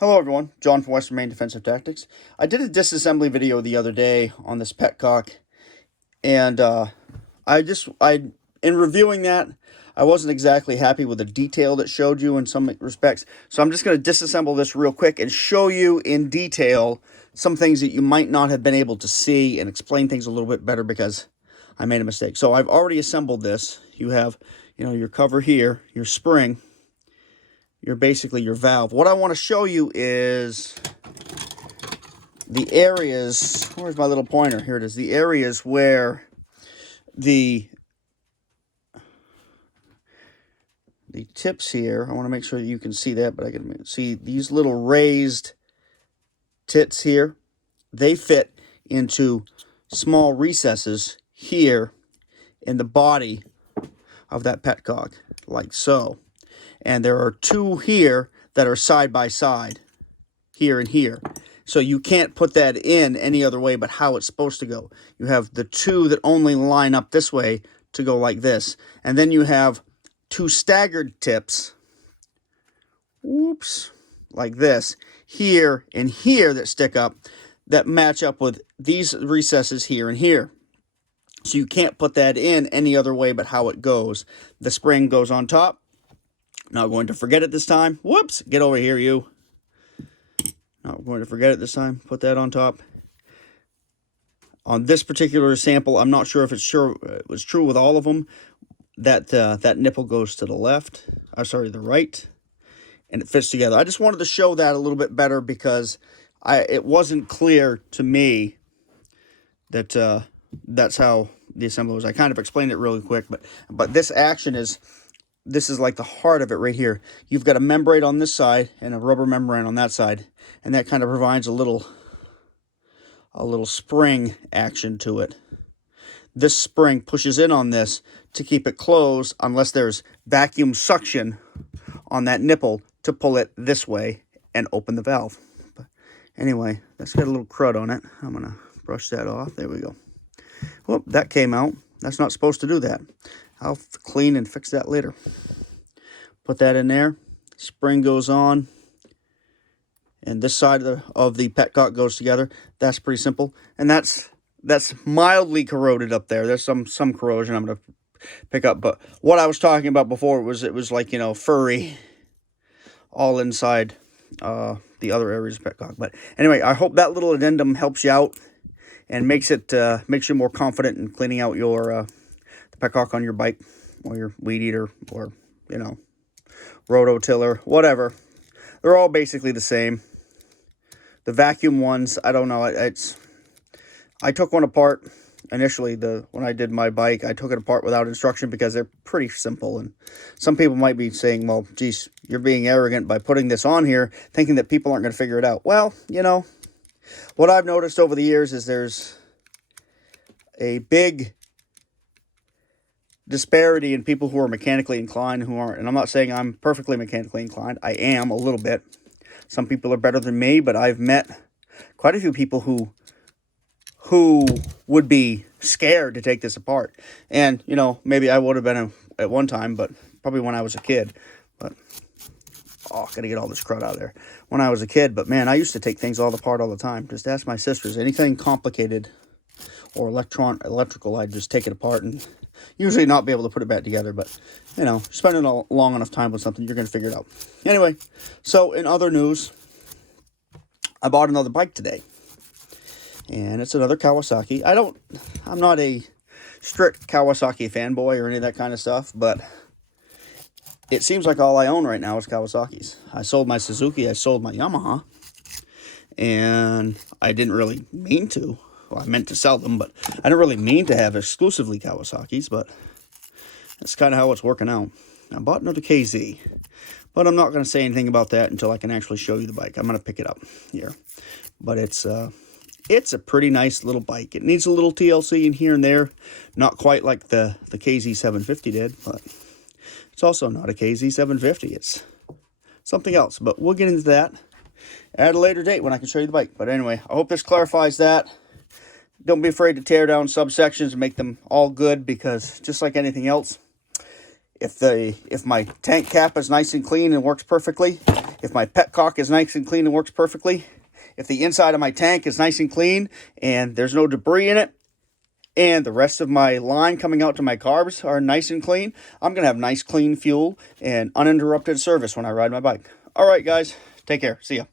Hello everyone, John from Western Maine Defensive Tactics. I did a disassembly video the other day on this Petcock, and in reviewing that, I wasn't exactly happy with the detail that showed you in some respects. So I'm just going to disassemble this real quick and show you in detail some things that you might not have been able to see and explain things a little bit better because I made a mistake. So I've already assembled this. You have, your cover here, your spring, basically your valve. What I want to show you is the areas, where's my little pointer? Here it is. The areas where the tips here, I want to make sure that you can see that, but I can see these little raised tits here. They fit into small recesses here in the body of that Petcock, like so. And there are two here that are side by side, here and here. So you can't put that in any other way but how it's supposed to go. You have the two that only line up this way to go like this. And then you have two staggered tips, like this, here and here that stick up, that match up with these recesses here and here. So you can't put that in any other way but how it goes. The spring goes on top. Not going to forget it this time. Whoops, get over here, you. Not going to forget it this time. Put that on top. On this particular sample, I'm not sure if it was true with all of them. That nipple goes to the left. The right, and it fits together. I just wanted to show that a little bit better because it wasn't clear to me that that's how the assembly was. I kind of explained it really quick, but this action is. This is like the heart of it right here. You've got a membrane on this side and a rubber membrane on that side, and that kind of provides a little spring action to it. This spring pushes in on this to keep it closed unless there's vacuum suction on that nipple to pull it this way and open the valve. But anyway, that's got a little crud on it. I'm going to brush that off. There we go. Whoop, that came out. That's not supposed to do that. I'll clean and fix that later. Put that in there. Spring goes on. And this side of the Petcock goes together. That's pretty simple. And that's mildly corroded up there. There's some corrosion I'm going to pick up. But what I was talking about before was it was like, furry all inside the other areas of Petcock. But anyway, I hope that little addendum helps you out and makes you more confident in cleaning out your Petcock on your bike or your weed eater or, rototiller, whatever. They're all basically the same. The vacuum ones, I don't know. I took one apart initially. When I did my bike, I took it apart without instruction because they're pretty simple. And some people might be saying, well, geez, you're being arrogant by putting this on here, thinking that people aren't going to figure it out. Well, what I've noticed over the years is there's a big disparity in people who are mechanically inclined, who aren't. And I'm not saying I'm perfectly mechanically inclined. I am a little bit. Some people are better than me, but I've met quite a few people who would be scared to take this apart. And, maybe I would have been at one time, but probably when I was a kid. But, gotta get all this crud out of there. When I was a kid, but man, I used to take things all apart all the time. Just ask my sisters. Anything complicated or electrical, I'd just take it apart and usually not be able to put it back together, but, spending a long enough time with something, you're going to figure it out. Anyway, so in other news, I bought another bike today, and it's another Kawasaki. I'm not a strict Kawasaki fanboy or any of that kind of stuff, but it seems like all I own right now is Kawasaki's. I sold my Suzuki, I sold my Yamaha, and I didn't really mean to. Well, I meant to sell them, but I didn't really mean to have exclusively Kawasaki's, but that's kind of how it's working out. I bought another KZ, but I'm not going to say anything about that until I can actually show you the bike. I'm going to pick it up here, but it's a pretty nice little bike. It needs a little TLC in here and there, not quite like the KZ 750 did, but it's also not a KZ 750. It's something else, but we'll get into that at a later date when I can show you the bike. But anyway, I hope this clarifies that. Don't be afraid to tear down subsections and make them all good, because just like anything else, if my tank cap is nice and clean and works perfectly, if my Petcock is nice and clean and works perfectly, if the inside of my tank is nice and clean and there's no debris in it, and the rest of my line coming out to my carbs are nice and clean, I'm going to have nice clean fuel and uninterrupted service when I ride my bike. All right, guys, take care. See ya.